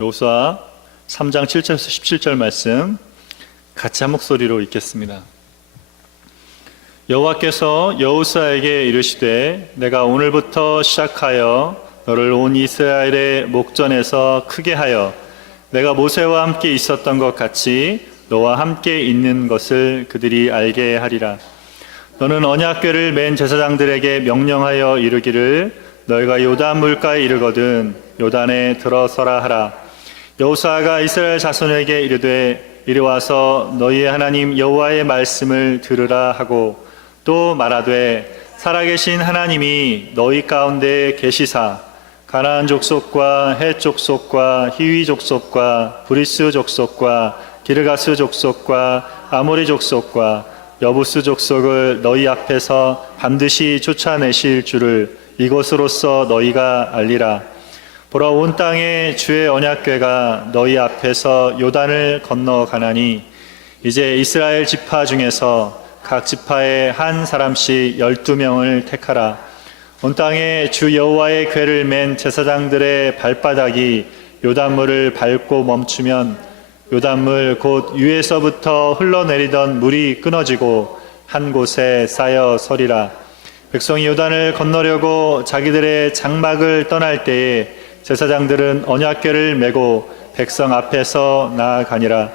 여호수아 3장 7절에서 17절 말씀 같이 한 목소리로 읽겠습니다. 여호와께서 여호수아에게 이르시되 내가 오늘부터 시작하여 너를 온 이스라엘의 목전에서 크게 하여 내가 모세와 함께 있었던 것 같이 너와 함께 있는 것을 그들이 알게 하리라. 너는 언약궤를 맨 제사장들에게 명령하여 이르기를 너희가 요단 물가에 이르거든 요단에 들어서라 하라. 여호수아가 이스라엘 자손에게 이르되 이리 와서 너희의 하나님 여호와의 말씀을 들으라 하고 또 말하되 살아계신 하나님이 너희 가운데 계시사 가나안 족속과 헷 족속과 히위 족속과 브리스 족속과 기르가스 족속과 아모리 족속과 여부스 족속을 너희 앞에서 반드시 쫓아내실 줄을 이것으로써 너희가 알리라. 보라, 온 땅에 주의 언약궤가 너희 앞에서 요단을 건너가나니 이제 이스라엘 지파 중에서 각 지파에 한 사람씩 12명을 택하라. 온 땅에 주 여호와의 궤를 맨 제사장들의 발바닥이 요단물을 밟고 멈추면 요단물 곧 위에서부터 흘러내리던 물이 끊어지고 한 곳에 쌓여 서리라. 백성이 요단을 건너려고 자기들의 장막을 떠날 때에 제사장들은 언약궤를 메고 백성 앞에서 나아가니라.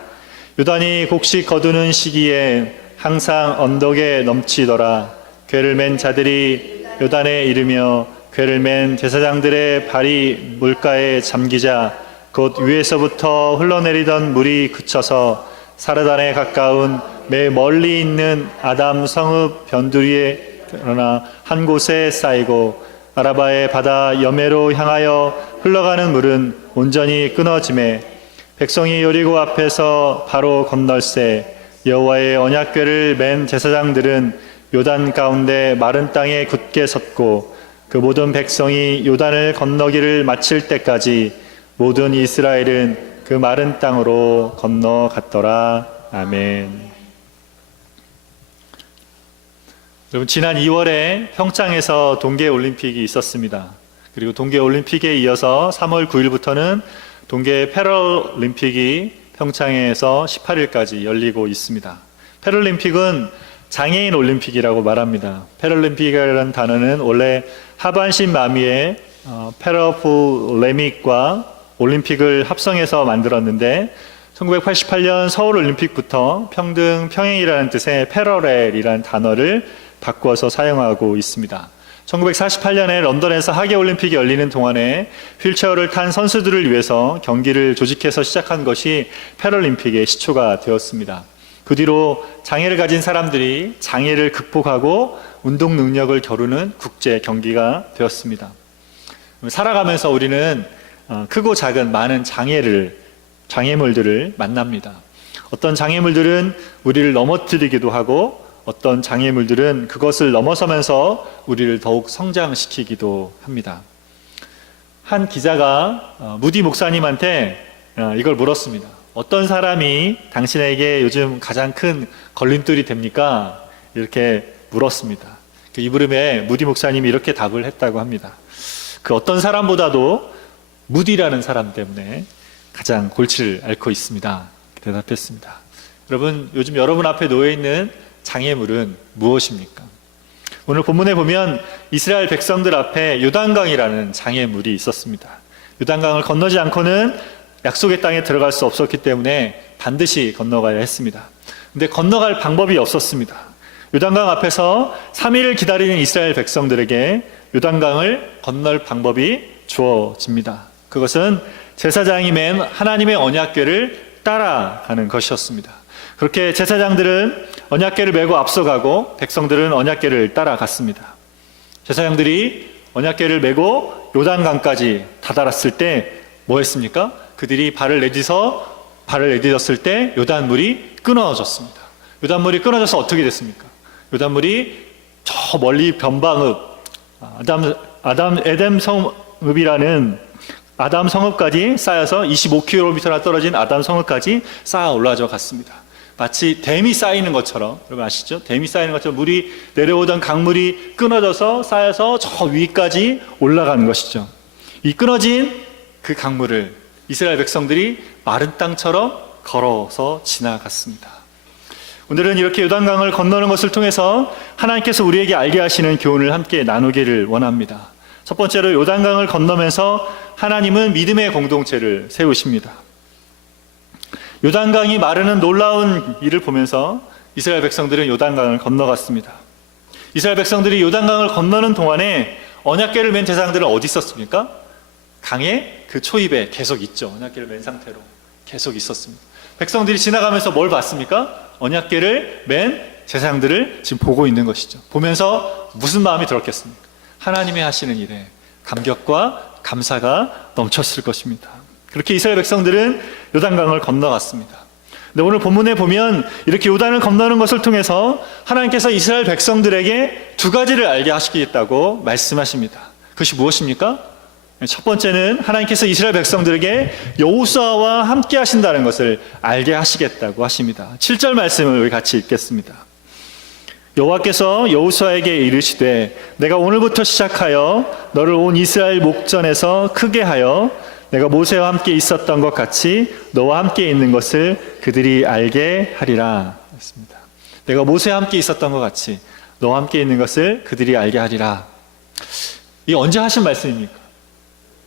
요단이 곡식 거두는 시기에 항상 언덕에 넘치더라. 궤를 맨 자들이 요단에 이르며 궤를 맨 제사장들의 발이 물가에 잠기자 곧 위에서부터 흘러내리던 물이 그쳐서 사르단에 가까운 매 멀리 있는 아담 성읍 변두리에 그러나 한 곳에 쌓이고 아라바의 바다 여매로 향하여 흘러가는 물은 온전히 끊어지매 백성이 여리고 앞에서 바로 건널세 여호와의 언약궤를 맨 제사장들은 요단 가운데 마른 땅에 굳게 섰고 그 모든 백성이 요단을 건너기를 마칠 때까지 모든 이스라엘은 그 마른 땅으로 건너갔더라. 아멘. 여러분, 지난 2월에 평창에서 동계올림픽이 있었습니다. 그리고 동계올림픽에 이어서 3월 9일부터는 동계 패럴림픽이 평창에서 18일까지 열리고 있습니다. 패럴림픽은 장애인 올림픽이라고 말합니다. 패럴림픽이라는 단어는 원래 하반신 마미의 패러플레믹과 올림픽을 합성해서 만들었는데 1988년 서울올림픽부터 평등, 평행이라는 뜻의 패러렐이라는 단어를 바꿔서 사용하고 있습니다. 1948년에 런던에서 하계올림픽이 열리는 동안에 휠체어를 탄 선수들을 위해서 경기를 조직해서 시작한 것이 패럴림픽의 시초가 되었습니다. 그 뒤로 장애를 가진 사람들이 장애를 극복하고 운동 능력을 겨루는 국제 경기가 되었습니다. 살아가면서 우리는 크고 작은 많은 장애물들을 만납니다. 어떤 장애물들은 우리를 넘어뜨리기도 하고 어떤 장애물들은 그것을 넘어서면서 우리를 더욱 성장시키기도 합니다. 한 기자가 무디 목사님한테 이걸 물었습니다. 어떤 사람이 당신에게 요즘 가장 큰 걸림돌이 됩니까? 이렇게 물었습니다. 이 물음에 무디 목사님이 이렇게 답을 했다고 합니다. 그 어떤 사람보다도 무디라는 사람 때문에 가장 골치를 앓고 있습니다. 대답했습니다. 여러분, 요즘 여러분 앞에 놓여있는 장애물은 무엇입니까? 오늘 본문에 보면 이스라엘 백성들 앞에 요단강이라는 장애물이 있었습니다. 요단강을 건너지 않고는 약속의 땅에 들어갈 수 없었기 때문에 반드시 건너가야 했습니다. 근데 건너갈 방법이 없었습니다. 요단강 앞에서 3일을 기다리는 이스라엘 백성들에게 요단강을 건널 방법이 주어집니다. 그것은 제사장이 맨 하나님의 언약궤를 따라가는 것이었습니다. 그렇게 제사장들은 언약궤를 메고 앞서가고 백성들은 언약궤를 따라갔습니다. 제사장들이 언약궤를 메고 요단강까지 다다랐을 때 뭐 했습니까? 그들이 발을 내딛었을 때 요단물이 끊어졌습니다. 요단물이 끊어져서 어떻게 됐습니까? 요단물이 저 멀리 변방읍 에뎀 성읍이라는 아담 성읍까지 쌓여서 25km나 떨어진 아담 성읍까지 쌓아 올라져 갔습니다. 마치 댐이 쌓이는 것처럼, 여러분 아시죠? 댐이 쌓이는 것처럼 물이 내려오던 강물이 끊어져서 쌓여서 저 위까지 올라가는 것이죠. 이 끊어진 그 강물을 이스라엘 백성들이 마른 땅처럼 걸어서 지나갔습니다. 오늘은 이렇게 요단강을 건너는 것을 통해서 하나님께서 우리에게 알게 하시는 교훈을 함께 나누기를 원합니다. 첫 번째로 요단강을 건너면서 하나님은 믿음의 공동체를 세우십니다. 요단강이 마르는 놀라운 일을 보면서 이스라엘 백성들은 요단강을 건너갔습니다. 이스라엘 백성들이 요단강을 건너는 동안에 언약궤를 맨 제사장들은 어디 있었습니까? 강의 그 초입에 계속 있죠. 언약궤를 맨 상태로 계속 있었습니다. 백성들이 지나가면서 뭘 봤습니까? 언약궤를 맨 제사장들을 지금 보고 있는 것이죠. 보면서 무슨 마음이 들었겠습니까? 하나님의 하시는 일에 감격과 감사가 넘쳤을 것입니다. 그렇게 이스라엘 백성들은 요단강을 건너갔습니다. 근데 오늘 본문에 보면 이렇게 요단을 건너는 것을 통해서 하나님께서 이스라엘 백성들에게 두 가지를 알게 하시겠다고 말씀하십니다. 그것이 무엇입니까? 첫 번째는 하나님께서 이스라엘 백성들에게 여호수아와 함께 하신다는 것을 알게 하시겠다고 하십니다. 7절 말씀을 우리 같이 읽겠습니다. 여호와께서 여호수아에게 이르시되 내가 오늘부터 시작하여 너를 온 이스라엘 목전에서 크게 하여 내가 모세와 함께 있었던 것 같이 너와 함께 있는 것을 그들이 알게 하리라 했습니다. 내가 모세와 함께 있었던 것 같이 너와 함께 있는 것을 그들이 알게 하리라. 이게 언제 하신 말씀입니까?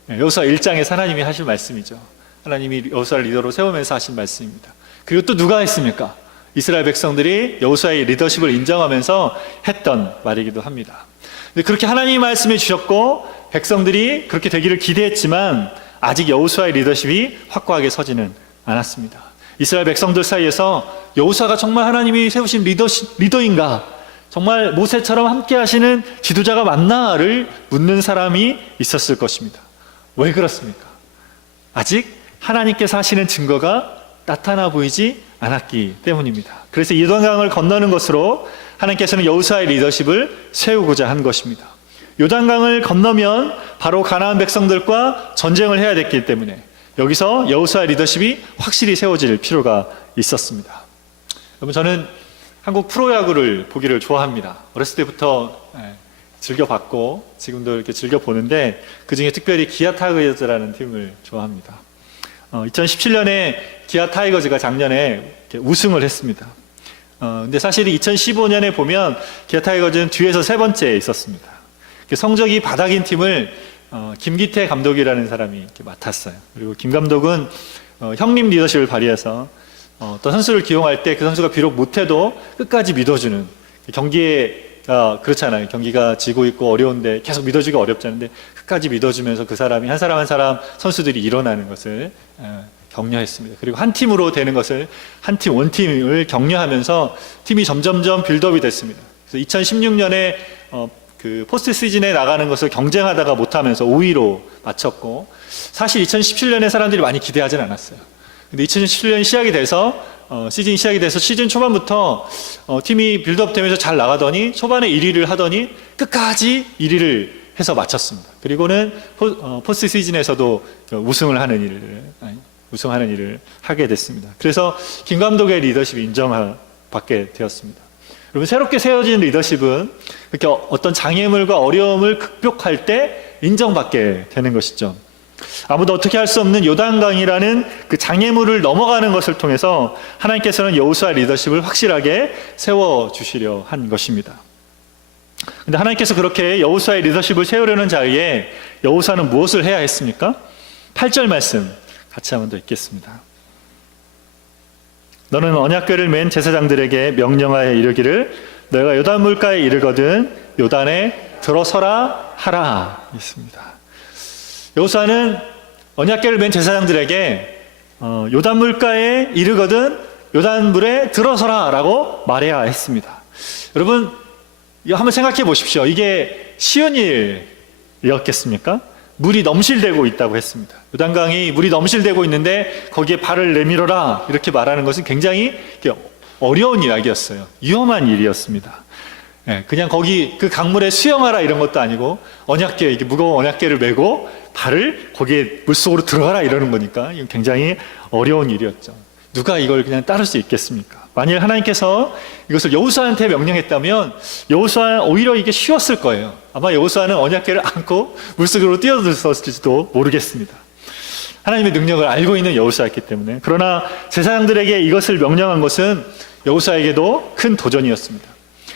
여호수아 1장에서 하나님이 하신 말씀이죠. 하나님이 여호수아를 리더로 세우면서 하신 말씀입니다. 그리고 또 누가 했습니까? 이스라엘 백성들이 여호수아의 리더십을 인정하면서 했던 말이기도 합니다. 근데 그렇게 하나님이 말씀해 주셨고 백성들이 그렇게 되기를 기대했지만 아직 여호수아의 리더십이 확고하게 서지는 않았습니다. 이스라엘 백성들 사이에서 여호수아가 정말 하나님이 세우신 리더인가? 정말 모세처럼 함께 하시는 지도자가 맞나를 묻는 사람이 있었을 것입니다. 왜 그렇습니까? 아직 하나님께서 하시는 증거가 나타나 보이지 않았기 때문입니다. 그래서 요단강을 건너는 것으로 하나님께서는 여호수아의 리더십을 세우고자 한 것입니다. 요단강을 건너면 바로 가나안 백성들과 전쟁을 해야 됐기 때문에 여기서 여호수아의 리더십이 확실히 세워질 필요가 있었습니다. 여러분, 저는 한국 프로야구를 보기를 좋아합니다. 어렸을 때부터 즐겨봤고 지금도 이렇게 즐겨보는데 그중에 특별히 기아 타이거즈라는 팀을 좋아합니다. 2017년에 기아 타이거즈가 작년에 우승을 했습니다. 근데 사실 2015년에 보면 기아 타이거즈는 뒤에서 세 번째에 있었습니다. 성적이 바닥인 팀을 김기태 감독이라는 사람이 이렇게 맡았어요. 그리고 김 감독은 형님 리더십을 발휘해서 어떤 선수를 기용할 때 그 선수가 비록 못해도 끝까지 믿어주는 경기에 그렇잖아요. 경기가 지고 있고 어려운데 계속 믿어주기가 어렵잖아요. 끝까지 믿어주면서 그 사람이 한 사람 한 사람 선수들이 일어나는 것을 격려했습니다. 그리고 한 팀으로 되는 것을 한 팀, 원팀을 격려하면서 팀이 점점점 빌드업이 됐습니다. 그래서 2016년에 그 포스트 시즌에 나가는 것을 경쟁하다가 못하면서 5위로 마쳤고 사실 2017년에 사람들이 많이 기대하진 않았어요. 근데 2017년 시작이 돼서 시즌이 시작이 돼서 시즌 초반부터 팀이 빌드업 되면서 잘 나가더니 초반에 1위를 하더니 끝까지 1위를 해서 마쳤습니다. 그리고는 포스트 시즌에서도 우승하는 일을 하게 됐습니다. 그래서 김 감독의 리더십이 인정받게 되었습니다. 여러분, 새롭게 세워진 리더십은 그렇게 어떤 장애물과 어려움을 극복할 때 인정받게 되는 것이죠. 아무도 어떻게 할 수 없는 요단강이라는 그 장애물을 넘어가는 것을 통해서 하나님께서는 여호수아 리더십을 확실하게 세워주시려 한 것입니다. 그런데 하나님께서 그렇게 여호수아의 리더십을 세우려는 자리에 여호수아는 무엇을 해야 했습니까? 8절 말씀 같이 한번 더 읽겠습니다. 너는 언약궤를 맨 제사장들에게 명령하여 이르기를 너희가 요단 물가에 이르거든 요단에 들어서라 하라 있습니다. 여호수아는 언약궤를 맨 제사장들에게 요단 물가에 이르거든 요단 물에 들어서라 라고 말해야 했습니다. 여러분, 이거 한번 생각해 보십시오. 이게 쉬운 일이었겠습니까? 물이 넘실대고 있다고 했습니다. 요단강이 물이 넘실대고 있는데 거기에 발을 내밀어라 이렇게 말하는 것은 굉장히 어려운 이야기였어요. 위험한 일이었습니다. 그냥 거기 그 강물에 수영하라 이런 것도 아니고 언약궤, 이게 무거운 언약궤를 메고 발을 거기에 물속으로 들어가라 이러는 거니까 이건 굉장히 어려운 일이었죠. 누가 이걸 그냥 따를 수 있겠습니까? 만일 하나님께서 이것을 여호수아한테 명령했다면 여호수아는 오히려 이게 쉬웠을 거예요. 아마 여호수아는 언약궤를 안고 물속으로 뛰어들었을지도 모르겠습니다. 하나님의 능력을 알고 있는 여호수아였기 때문에. 그러나 제사장들에게 이것을 명령한 것은 여호수아에게도 큰 도전이었습니다.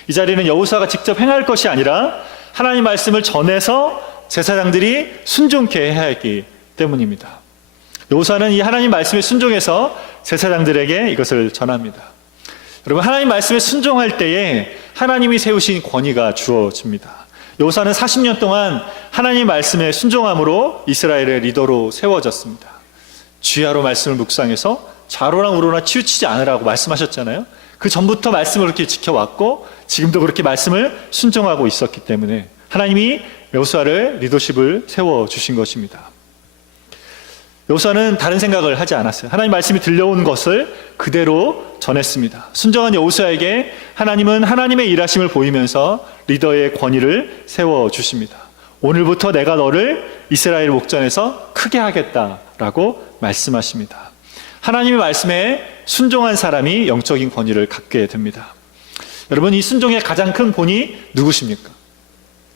이 자리는 여호수아가 직접 행할 것이 아니라 하나님 말씀을 전해서 제사장들이 순종케 해야 했기 때문입니다. 여호수아는 이 하나님 말씀에 순종해서 제사장들에게 이것을 전합니다. 여러분, 하나님 말씀에 순종할 때에 하나님이 세우신 권위가 주어집니다. 여호수아는 40년 동안 하나님 말씀에 순종함으로 이스라엘의 리더로 세워졌습니다. 주야로 말씀을 묵상해서 좌로나 우로나 치우치지 않으라고 말씀하셨잖아요. 그 전부터 말씀을 그렇게 지켜왔고 지금도 그렇게 말씀을 순종하고 있었기 때문에 하나님이 여호수아를 리더십을 세워주신 것입니다. 여호수아는 다른 생각을 하지 않았어요. 하나님 말씀이 들려온 것을 그대로 전했습니다. 순종한 여호수아에게 하나님은 하나님의 일하심을 보이면서 리더의 권위를 세워주십니다. 오늘부터 내가 너를 이스라엘 목전에서 크게 하겠다라고 말씀하십니다. 하나님의 말씀에 순종한 사람이 영적인 권위를 갖게 됩니다. 여러분, 이 순종의 가장 큰 본이 누구십니까?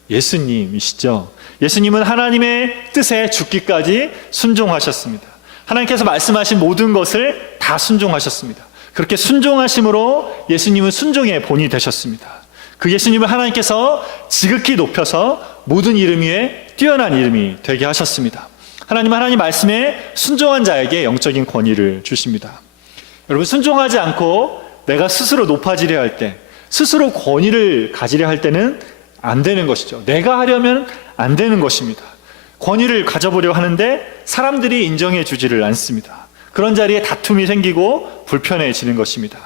예수님이시죠. 예수님은 하나님의 뜻에 죽기까지 순종하셨습니다. 하나님께서 말씀하신 모든 것을 다 순종하셨습니다. 그렇게 순종하심으로 예수님은 순종의 본이 되셨습니다. 그 예수님을 하나님께서 지극히 높여서 모든 이름 위에 뛰어난 이름이 되게 하셨습니다. 하나님은 하나님 말씀에 순종한 자에게 영적인 권위를 주십니다. 여러분, 순종하지 않고 내가 스스로 높아지려 할 때, 스스로 권위를 가지려 할 때는 안 되는 것이죠. 내가 하려면 안 되는 것입니다. 권위를 가져보려 하는데 사람들이 인정해 주지를 않습니다. 그런 자리에 다툼이 생기고 불편해지는 것입니다.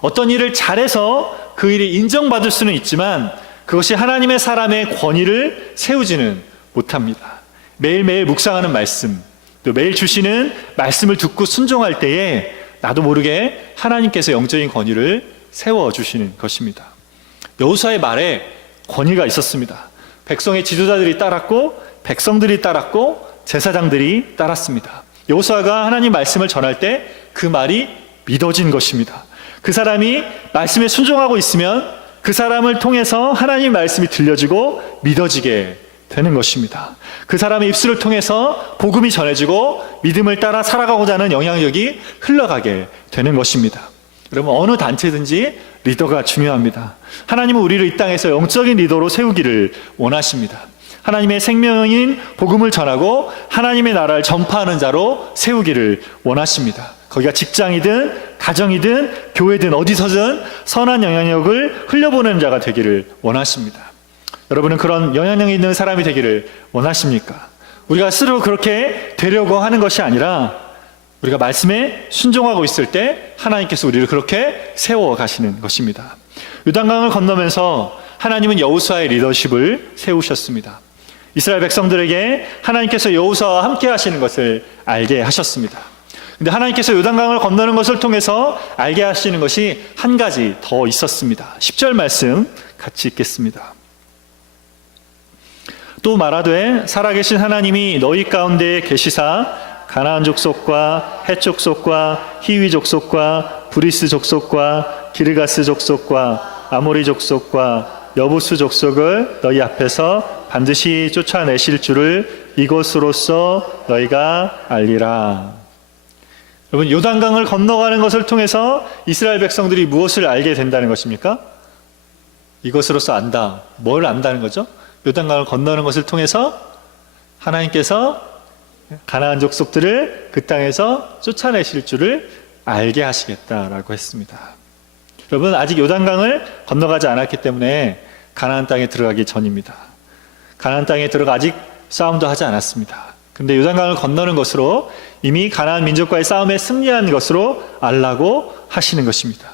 어떤 일을 잘해서 그 일이 인정받을 수는 있지만 그것이 하나님의 사람의 권위를 세우지는 못합니다. 매일매일 묵상하는 말씀, 또 매일 주시는 말씀을 듣고 순종할 때에 나도 모르게 하나님께서 영적인 권위를 세워주시는 것입니다. 여호수아의 말에 권위가 있었습니다. 백성의 지도자들이 따랐고 백성들이 따랐고 제사장들이 따랐습니다. 여호수아가 하나님 말씀을 전할 때 그 말이 믿어진 것입니다. 그 사람이 말씀에 순종하고 있으면 그 사람을 통해서 하나님 말씀이 들려지고 믿어지게 되는 것입니다. 그 사람의 입술을 통해서 복음이 전해지고 믿음을 따라 살아가고자 하는 영향력이 흘러가게 되는 것입니다. 여러분, 어느 단체든지 리더가 중요합니다. 하나님은 우리를 이 땅에서 영적인 리더로 세우기를 원하십니다. 하나님의 생명인 복음을 전하고 하나님의 나라를 전파하는 자로 세우기를 원하십니다. 거기가 직장이든 가정이든 교회든 어디서든 선한 영향력을 흘려보내는 자가 되기를 원하십니다. 여러분은 그런 영향력 있는 사람이 되기를 원하십니까? 우리가 스스로 그렇게 되려고 하는 것이 아니라 우리가 말씀에 순종하고 있을 때 하나님께서 우리를 그렇게 세워가시는 것입니다. 요단강을 건너면서 하나님은 여호수아의 리더십을 세우셨습니다. 이스라엘 백성들에게 하나님께서 여호수아와 함께 하시는 것을 알게 하셨습니다. 근데 하나님께서 요단강을 건너는 것을 통해서 알게 하시는 것이 한 가지 더 있었습니다. 10절 말씀 같이 읽겠습니다. 또 말하되 살아계신 하나님이 너희 가운데에 계시사 가나안 족속과 헷 족속과 히위 족속과 브리스 족속과 기르가스 족속과 아모리 족속과 여부스 족속을 너희 앞에서 반드시 쫓아내실 줄을 이것으로써 너희가 알리라. 여러분, 요단강을 건너가는 것을 통해서 이스라엘 백성들이 무엇을 알게 된다는 것입니까? 이것으로써 안다. 뭘 안다는 거죠? 요단강을 건너는 것을 통해서 하나님께서 가나안 족속들을 그 땅에서 쫓아내실 줄을 알게 하시겠다라고 했습니다. 여러분, 아직 요단강을 건너가지 않았기 때문에 가나안 땅에 들어가기 전입니다. 가나안 땅에 들어가 아직 싸움도 하지 않았습니다. 근데 요단강을 건너는 것으로 이미 가나안 민족과의 싸움에 승리한 것으로 알라고 하시는 것입니다.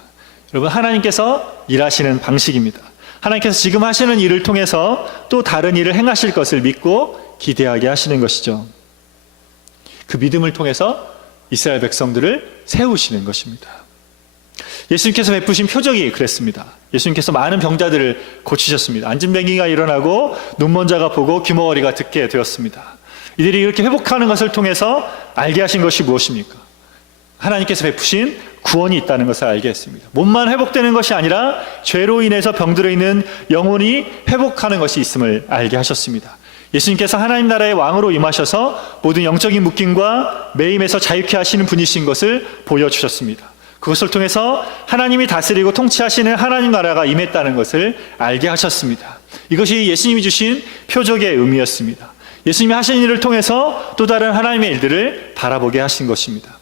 여러분, 하나님께서 일하시는 방식입니다. 하나님께서 지금 하시는 일을 통해서 또 다른 일을 행하실 것을 믿고 기대하게 하시는 것이죠. 그 믿음을 통해서 이스라엘 백성들을 세우시는 것입니다. 예수님께서 베푸신 표적이 그랬습니다. 예수님께서 많은 병자들을 고치셨습니다. 앉은뱅이가 일어나고 눈먼 자가 보고 귀머거리가 듣게 되었습니다. 이들이 이렇게 회복하는 것을 통해서 알게 하신 것이 무엇입니까? 하나님께서 베푸신 구원이 있다는 것을 알게 했습니다. 몸만 회복되는 것이 아니라 죄로 인해서 병들어 있는 영혼이 회복하는 것이 있음을 알게 하셨습니다. 예수님께서 하나님 나라의 왕으로 임하셔서 모든 영적인 묶임과 매임에서 자유케 하시는 분이신 것을 보여주셨습니다. 그것을 통해서 하나님이 다스리고 통치하시는 하나님 나라가 임했다는 것을 알게 하셨습니다. 이것이 예수님이 주신 표적의 의미였습니다. 예수님이 하신 일을 통해서 또 다른 하나님의 일들을 바라보게 하신 것입니다.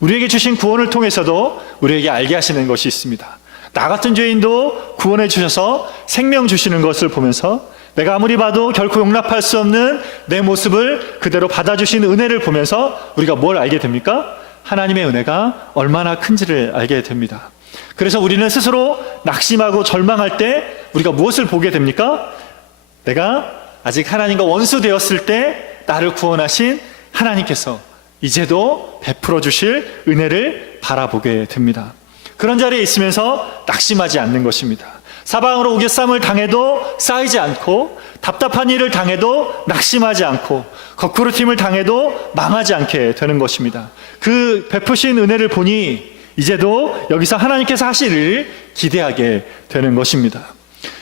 우리에게 주신 구원을 통해서도 우리에게 알게 하시는 것이 있습니다. 나 같은 죄인도 구원해 주셔서 생명 주시는 것을 보면서 내가 아무리 봐도 결코 용납할 수 없는 내 모습을 그대로 받아주시는 은혜를 보면서 우리가 뭘 알게 됩니까? 하나님의 은혜가 얼마나 큰지를 알게 됩니다. 그래서 우리는 스스로 낙심하고 절망할 때 우리가 무엇을 보게 됩니까? 내가 아직 하나님과 원수 되었을 때 나를 구원하신 하나님께서 이제도 베풀어 주실 은혜를 바라보게 됩니다. 그런 자리에 있으면서 낙심하지 않는 것입니다. 사방으로 우겨쌈을 당해도 쌓이지 않고, 답답한 일을 당해도 낙심하지 않고, 거꾸로 팀을 당해도 망하지 않게 되는 것입니다. 그 베푸신 은혜를 보니 이제도 여기서 하나님께서 하실 일을 기대하게 되는 것입니다.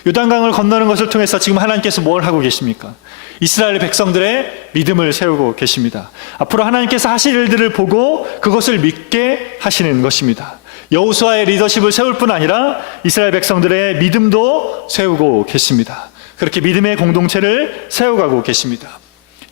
요단강을 건너는 것을 통해서 지금 하나님께서 뭘 하고 계십니까? 이스라엘 백성들의 믿음을 세우고 계십니다. 앞으로 하나님께서 하실 일들을 보고 그것을 믿게 하시는 것입니다. 여호수아의 리더십을 세울 뿐 아니라 이스라엘 백성들의 믿음도 세우고 계십니다. 그렇게 믿음의 공동체를 세워가고 계십니다.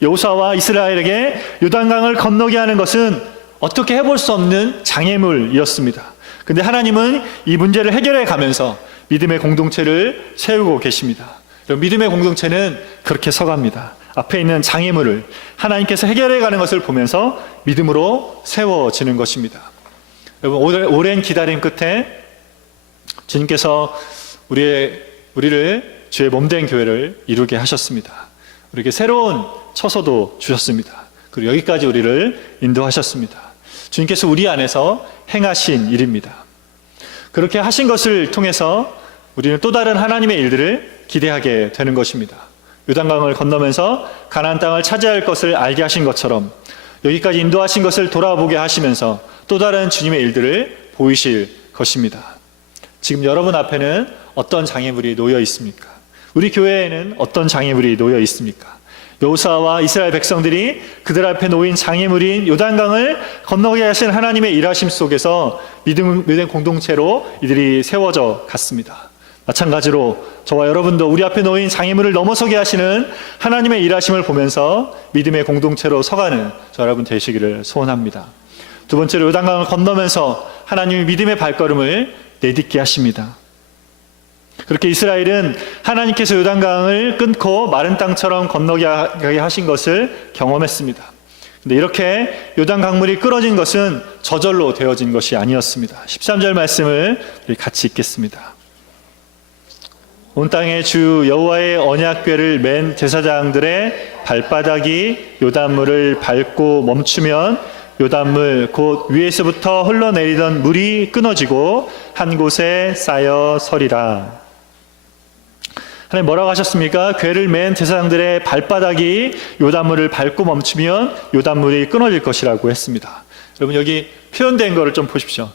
여호수아와 이스라엘에게 요단강을 건너게 하는 것은 어떻게 해볼 수 없는 장애물이었습니다. 근데 하나님은 이 문제를 해결해 가면서 믿음의 공동체를 세우고 계십니다. 믿음의 공동체는 그렇게 서갑니다. 앞에 있는 장애물을 하나님께서 해결해 가는 것을 보면서 믿음으로 세워지는 것입니다. 여러분, 오랜 기다림 끝에 주님께서 우리를 주의 몸된 교회를 이루게 하셨습니다. 우리에게 새로운 처소도 주셨습니다. 그리고 여기까지 우리를 인도하셨습니다. 주님께서 우리 안에서 행하신 일입니다. 그렇게 하신 것을 통해서 우리는 또 다른 하나님의 일들을 기대하게 되는 것입니다. 요단강을 건너면서 가나안 땅을 차지할 것을 알게 하신 것처럼 여기까지 인도하신 것을 돌아보게 하시면서 또 다른 주님의 일들을 보이실 것입니다. 지금 여러분 앞에는 어떤 장애물이 놓여 있습니까? 우리 교회에는 어떤 장애물이 놓여 있습니까? 여호수아와 이스라엘 백성들이 그들 앞에 놓인 장애물인 요단강을 건너게 하신 하나님의 일하심 속에서 믿음의 공동체로 이들이 세워져 갔습니다. 마찬가지로 저와 여러분도 우리 앞에 놓인 장애물을 넘어서게 하시는 하나님의 일하심을 보면서 믿음의 공동체로 서가는 저 여러분 되시기를 소원합니다. 두 번째로 요단강을 건너면서 하나님이 믿음의 발걸음을 내딛게 하십니다. 그렇게 이스라엘은 하나님께서 요단강을 끊고 마른 땅처럼 건너게 하신 것을 경험했습니다. 근데 이렇게 요단 강물이 끊어진 것은 저절로 되어진 것이 아니었습니다. 13절 말씀을 같이 읽겠습니다. 온 땅에 주 여호와의 언약궤를 맨 제사장들의 발바닥이 요단물을 밟고 멈추면 요단물 곧 위에서부터 흘러내리던 물이 끊어지고 한 곳에 쌓여 서리라. 하나님 뭐라고 하셨습니까? 궤를 맨 제사장들의 발바닥이 요단물을 밟고 멈추면 요단물이 끊어질 것이라고 했습니다. 여러분 여기 표현된 거를 좀 보십시오.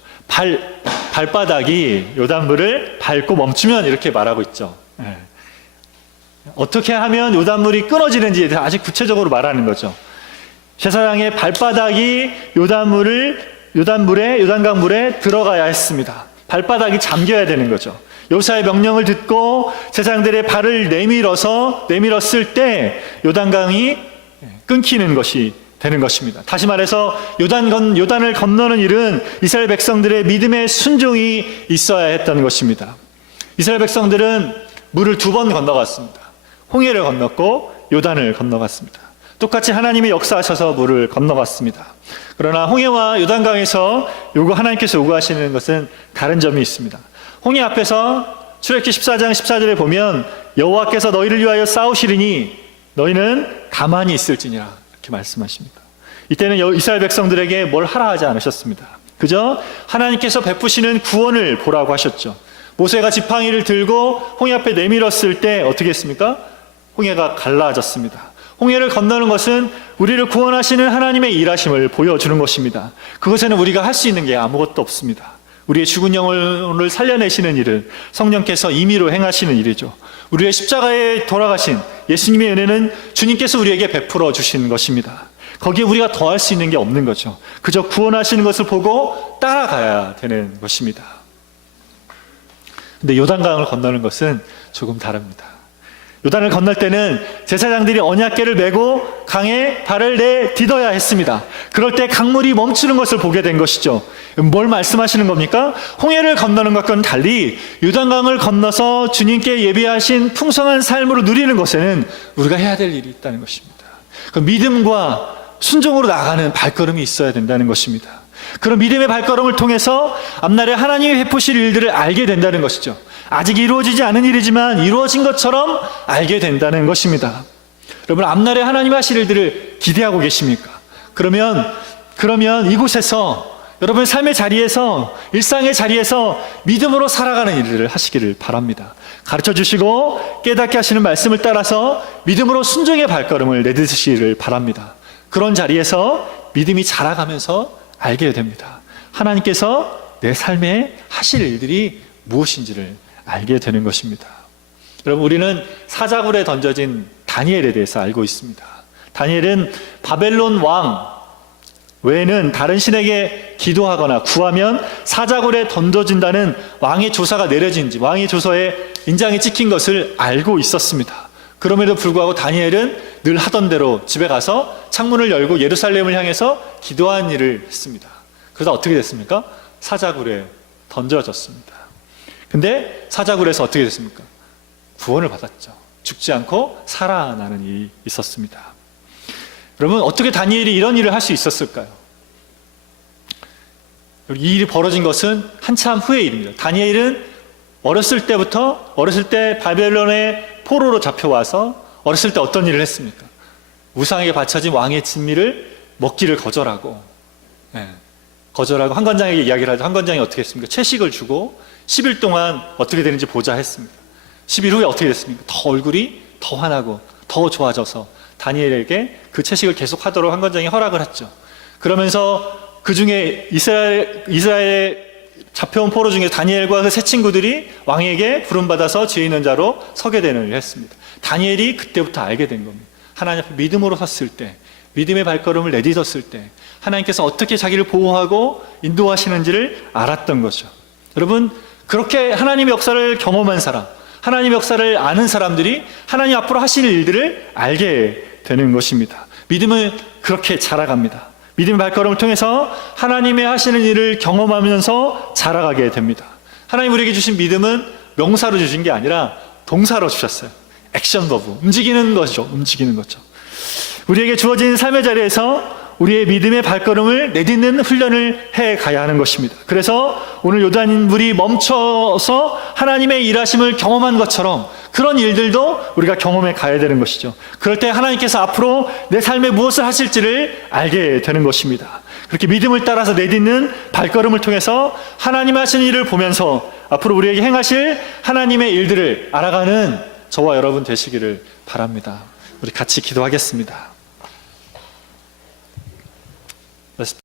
발바닥이 요단물을 밟고 멈추면 이렇게 말하고 있죠. 네. 어떻게 하면 요단물이 끊어지는지에 대해서 아주 구체적으로 말하는 거죠. 제사장의 발바닥이 요단강물에 들어가야 했습니다. 발바닥이 잠겨야 되는 거죠. 여호수아의 명령을 듣고 제사장들의 발을 내밀었을 때 요단강이 끊기는 것이 되는 것입니다. 다시 말해서 요단을 건너는 일은 이스라엘 백성들의 믿음의 순종이 있어야 했던 것입니다. 이스라엘 백성들은 물을 2번 건너갔습니다. 홍해를 건넜고 요단을 건너갔습니다. 똑같이 하나님이 역사하셔서 물을 건너갔습니다. 그러나 홍해와 요단강에서 하나님께서 요구하시는 것은 다른 점이 있습니다. 홍해 앞에서 출애굽기 14장 14절에 보면 여호와께서 너희를 위하여 싸우시리니 너희는 가만히 있을지니라 이렇게 말씀하십니다. 이때는 이스라엘 백성들에게 뭘 하라 하지 않으셨습니다. 그저 하나님께서 베푸시는 구원을 보라고 하셨죠. 모세가 지팡이를 들고 홍해 앞에 내밀었을 때 어떻게 했습니까? 홍해가 갈라졌습니다. 홍해를 건너는 것은 우리를 구원하시는 하나님의 일하심을 보여주는 것입니다. 그것에는 우리가 할 수 있는 게 아무것도 없습니다. 우리의 죽은 영혼을 살려내시는 일을 성령께서 임의로 행하시는 일이죠. 우리의 십자가에 돌아가신 예수님의 은혜는 주님께서 우리에게 베풀어 주신 것입니다. 거기에 우리가 더할 수 있는 게 없는 거죠. 그저 구원하시는 것을 보고 따라가야 되는 것입니다. 근데 요단강을 건너는 것은 조금 다릅니다. 요단을 건널 때는 제사장들이 언약궤를 메고 강에 발을 내딛어야 했습니다. 그럴 때 강물이 멈추는 것을 보게 된 것이죠. 뭘 말씀하시는 겁니까? 홍해를 건너는 것과는 달리 요단강을 건너서 주님께 예비하신 풍성한 삶으로 누리는 것에는 우리가 해야 될 일이 있다는 것입니다. 그 믿음과 순종으로 나가는 발걸음이 있어야 된다는 것입니다. 그런 믿음의 발걸음을 통해서 앞날에 하나님이 베푸실 일들을 알게 된다는 것이죠. 아직 이루어지지 않은 일이지만 이루어진 것처럼 알게 된다는 것입니다. 여러분, 앞날에 하나님이 하실 일들을 기대하고 계십니까? 그러면 이곳에서 여러분 삶의 자리에서, 일상의 자리에서 믿음으로 살아가는 일들을 하시기를 바랍니다. 가르쳐 주시고 깨닫게 하시는 말씀을 따라서 믿음으로 순종의 발걸음을 내딛으시기를 바랍니다. 그런 자리에서 믿음이 자라가면서 알게 됩니다. 하나님께서 내 삶에 하실 일들이 무엇인지를 알게 되는 것입니다. 여러분, 우리는 사자굴에 던져진 다니엘에 대해서 알고 있습니다. 다니엘은 바벨론 왕 외에는 다른 신에게 기도하거나 구하면 사자굴에 던져진다는 왕의 조사가 내려진지, 왕의 조서에 인장이 찍힌 것을 알고 있었습니다. 그럼에도 불구하고 다니엘은 늘 하던 대로 집에 가서 창문을 열고 예루살렘을 향해서 기도한 일을 했습니다. 그러다 어떻게 됐습니까? 사자굴에 던져졌습니다. 근데 사자굴에서 어떻게 됐습니까? 구원을 받았죠. 죽지 않고 살아나는 일이 있었습니다. 여러분, 어떻게 다니엘이 이런 일을 할 수 있었을까요? 이 일이 벌어진 것은 한참 후의 일입니다. 다니엘은 어렸을 때 바벨론의 포로로 잡혀와서 어렸을 때 어떤 일을 했습니까? 우상에게 바쳐진 왕의 진미를 먹기를 거절하고 환관장에게 이야기를 하죠. 환관장이 어떻게 했습니까? 채식을 주고 10일 동안 어떻게 되는지 보자 했습니다. 10일 후에 어떻게 됐습니까? 더 얼굴이 더 환하고 더 좋아져서 다니엘에게 그 채식을 계속하도록 환관장이 허락을 했죠. 그러면서 그 중에 이스라엘에 잡혀온 포로 중에 다니엘과 그 세 친구들이 왕에게 부름받아서 지혜 있는 자로 서게 되는 일을 했습니다. 다니엘이 그때부터 알게 된 겁니다. 하나님 앞에 믿음으로 섰을 때, 믿음의 발걸음을 내딛었을 때 하나님께서 어떻게 자기를 보호하고 인도하시는지를 알았던 거죠. 여러분, 그렇게 하나님의 역사를 경험한 사람, 하나님의 역사를 아는 사람들이 하나님 앞으로 하시는 일들을 알게 되는 것입니다. 믿음은 그렇게 자라갑니다. 믿음의 발걸음을 통해서 하나님의 하시는 일을 경험하면서 자라가게 됩니다. 하나님 우리에게 주신 믿음은 명사로 주신 게 아니라 동사로 주셨어요. 액션 버브, 움직이는 거죠. 우리에게 주어진 삶의 자리에서 우리의 믿음의 발걸음을 내딛는 훈련을 해 가야 하는 것입니다. 그래서 오늘 요단물이 멈춰서 하나님의 일하심을 경험한 것처럼 그런 일들도 우리가 경험해 가야 되는 것이죠. 그럴 때 하나님께서 앞으로 내 삶에 무엇을 하실지를 알게 되는 것입니다. 그렇게 믿음을 따라서 내딛는 발걸음을 통해서 하나님 하시는 일을 보면서 앞으로 우리에게 행하실 하나님의 일들을 알아가는 저와 여러분 되시기를 바랍니다. 우리 같이 기도하겠습니다.